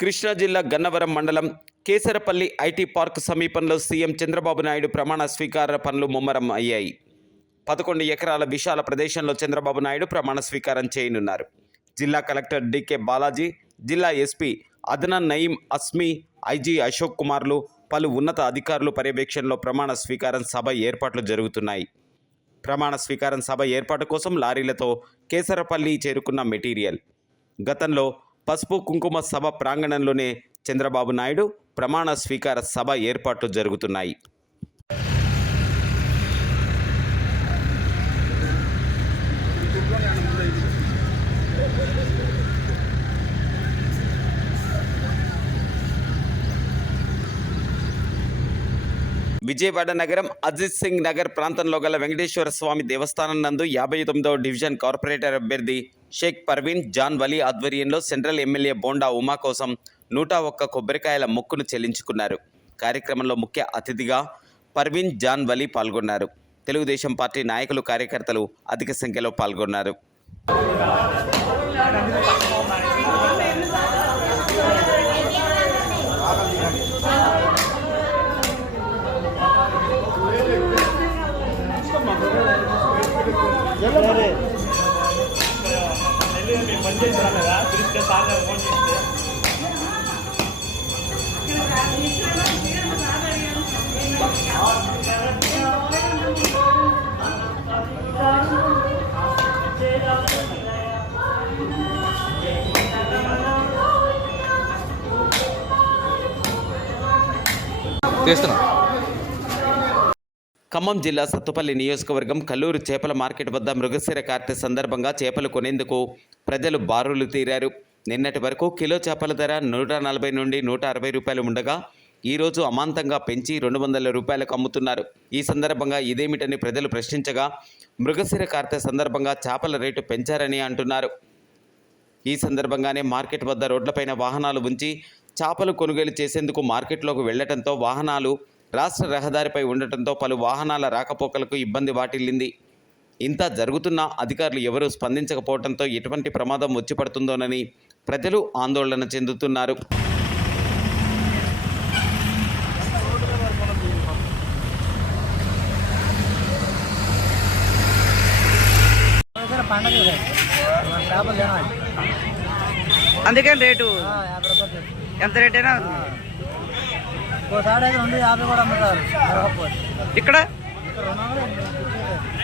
కృష్ణా జిల్లా గన్నవరం మండలం Kesarapalli IT park సమీపంలో సీఎం చంద్రబాబు నాయుడు ప్రమాణ స్వీకార పనులు ముమ్మరం అయ్యాయి. 11 ఎకరాల విశాల ప్రదేశంలో చంద్రబాబు నాయుడు ప్రమాణ స్వీకారం చేయనున్నారు. జిల్లా కలెక్టర్ డికే బాలాజీ, జిల్లా ఎస్పీ అదనాన్ నయీం అస్మీ, ఐజీ అశోక్ కుమార్లు, పలు ఉన్నత అధికారులు పర్యవేక్షణలో ప్రమాణ స్వీకారం సభ ఏర్పాట్లు జరుగుతున్నాయి. ప్రమాణ స్వీకారం సభ ఏర్పాటు కోసం లారీలతో కేసరపల్లి చేరుకున్న మెటీరియల్. గతంలో పసుపు కుంకుమ సభ ప్రాంగణంలోనే చంద్రబాబు నాయుడు ప్రమాణ స్వీకార సభ ఏర్పాట్లు జరుగుతున్నాయి. విజయవాడ నగరం అజిత్ సింగ్ నగర్ ప్రాంతంలో గల వెంకటేశ్వర స్వామి దేవస్థానం నందు 59వ డివిజన్ కార్పొరేటర్ అభ్యర్థి షేక్ పర్వీన్ జాన్ వలీ ఆధ్వర్యంలో సెంట్రల్ ఎమ్మెల్యే బోండా ఉమా కోసం 101 కొబ్బరికాయల మొక్కును చెల్లించుకున్నారు. కార్యక్రమంలో ముఖ్య అతిథిగా పర్వీన్ జాన్ వలీ పాల్గొన్నారు. తెలుగుదేశం పార్టీ నాయకులు, కార్యకర్తలు అధిక సంఖ్యలో పాల్గొన్నారు. ఖమ్మం జిల్లా సత్తుపల్లి నియోజకవర్గం కల్లూరు చేపల మార్కెట్ వద్ద మృగశిర కార్తె సందర్భంగా చేపలు కొనేందుకు ప్రజలు బారులు తీరారు. నిన్నటి వరకు కిలో చేపల ధర 140 నుండి 160 రూపాయలు ఉండగా ఈరోజు అమాంతంగా పెంచి 200 రూపాయలకు అమ్ముతున్నారు. ఈ సందర్భంగా ఇదేమిటని ప్రజలు ప్రశ్నించగా మృగశిర కార్తె సందర్భంగా చేపల రేటు పెంచారని అంటున్నారు. ఈ సందర్భంగానే మార్కెట్ వద్ద రోడ్లపైన వాహనాలు ఉంచి చేపలు కొనుగోలు చేసేందుకు మార్కెట్లోకి వెళ్లడంతో వాహనాలు రాష్ట్ర రహదారిపై ఉండటంతో పలు వాహనాల రాకపోకలకు ఇబ్బంది వాటిల్లింది. ఇంత జరుగుతున్నా అధికారులు ఎవరూ స్పందించకపోవడంతో ఎటువంటి ప్రమాదం వచ్చి పడుతుందోనని ప్రజలు ఆందోళన చెందుతున్నారు. అందుకని రేటు ఎంత రేట్ అయినా ఇక్కడ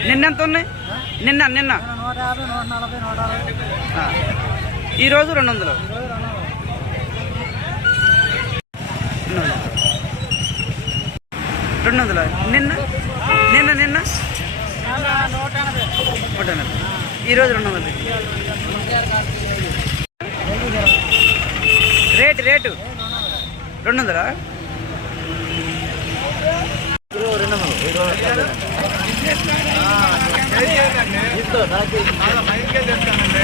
నిన్నెంత ఉన్నాయి? నిన్న ఈరోజు 200. నిన్న 180. ఈరోజు 200. రేటు 200.